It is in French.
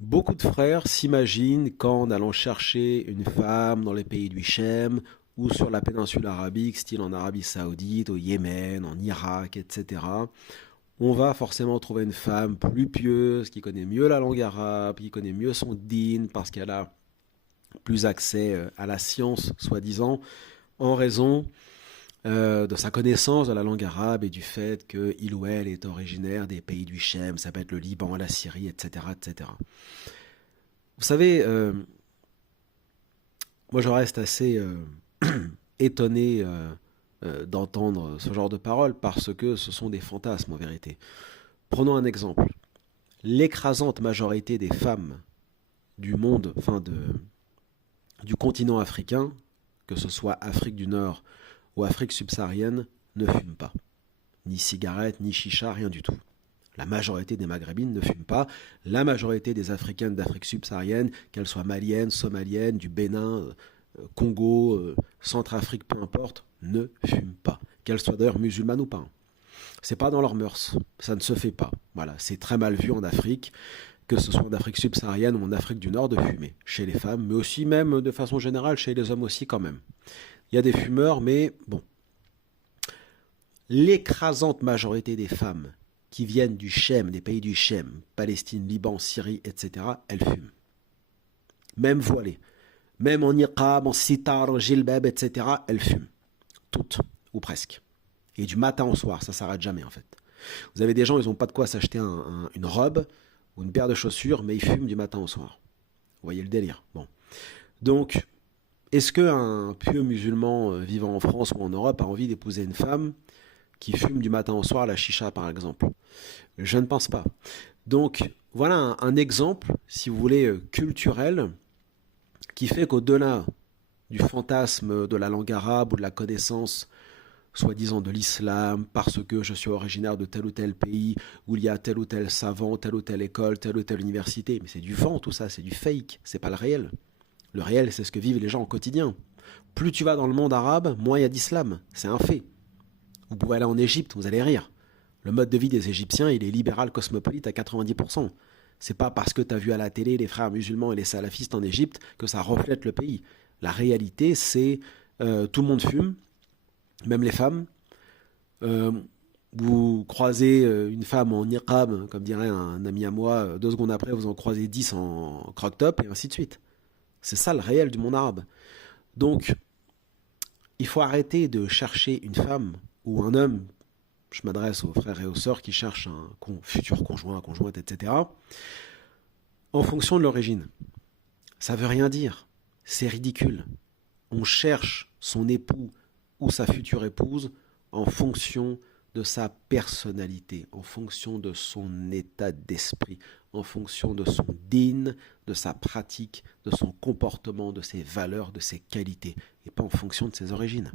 Beaucoup de frères s'imaginent qu'en allant chercher une femme dans les pays du Shem ou sur la péninsule arabique, style en Arabie Saoudite, au Yémen, en Irak, etc., on va forcément trouver une femme plus pieuse, qui connaît mieux la langue arabe, qui connaît mieux son din, parce qu'elle a plus accès à la science, soi-disant, en raison de sa connaissance de la langue arabe et du fait qu'il ou elle est originaire des pays du Shem, ça peut être le Liban, la Syrie, etc. etc. Vous savez, moi je reste assez étonné d'entendre ce genre de paroles parce que ce sont des fantasmes en vérité. Prenons un exemple. L'écrasante majorité des femmes du monde, du continent africain, que ce soit Afrique du Nord ou Afrique subsaharienne, ne fument pas. Ni cigarette, ni chicha, rien du tout. La majorité des maghrébines ne fument pas. La majorité des africaines d'Afrique subsaharienne, qu'elles soient maliennes, somaliennes, du Bénin, Congo, Centrafrique, peu importe, ne fument pas. Qu'elles soient d'ailleurs musulmanes ou pas. C'est pas dans leurs mœurs. Ça ne se fait pas. Voilà, c'est très mal vu en Afrique, que ce soit en Afrique subsaharienne ou en Afrique du Nord, de fumer. Chez les femmes, mais aussi même de façon générale chez les hommes aussi quand même. Il y a des fumeurs, mais bon. L'écrasante majorité des femmes qui viennent du Shem, des pays du Shem, Palestine, Liban, Syrie, etc., elles fument. Même voilées. Même en niqab, en sitar, en jilbab, etc., elles fument. Toutes, ou presque. Et du matin au soir, ça s'arrête jamais en fait. Vous avez des gens, ils n'ont pas de quoi s'acheter une robe ou une paire de chaussures, mais ils fument du matin au soir. Vous voyez le délire. Bon. Donc, est-ce qu'un pieux musulman vivant en France ou en Europe a envie d'épouser une femme qui fume du matin au soir la chicha par exemple? Je ne pense pas. Donc, voilà un exemple, si vous voulez, culturel, qui fait qu'au-delà du fantasme de la langue arabe ou de la connaissance soi-disant de l'islam, parce que je suis originaire de tel ou tel pays, où il y a tel ou tel savant, telle ou telle école, telle ou telle université. Mais c'est du vent tout ça, c'est du fake, c'est pas le réel. Le réel, c'est ce que vivent les gens au quotidien. Plus tu vas dans le monde arabe, moins il y a d'islam. C'est un fait. Vous pouvez aller en Égypte, vous allez rire. Le mode de vie des Égyptiens, il est libéral cosmopolite à 90%. C'est pas parce que tu as vu à la télé les frères musulmans et les salafistes en Égypte que ça reflète le pays. La réalité, c'est tout le monde fume, même les femmes. Euh, vous croisez une femme en niqab, comme dirait un ami à moi, 2 secondes après, vous en croisez 10 en croc-top, et ainsi de suite. C'est ça le réel du monde arabe. Donc, il faut arrêter de chercher une femme ou un homme. Je m'adresse aux frères et aux sœurs qui cherchent un futur conjoint, conjointe, etc., en fonction de l'origine. Ça veut rien dire. C'est ridicule. On cherche son époux ou sa future épouse en fonction de sa personnalité, en fonction de son état d'esprit, en fonction de son din, de sa pratique, de son comportement, de ses valeurs, de ses qualités, et pas en fonction de ses origines.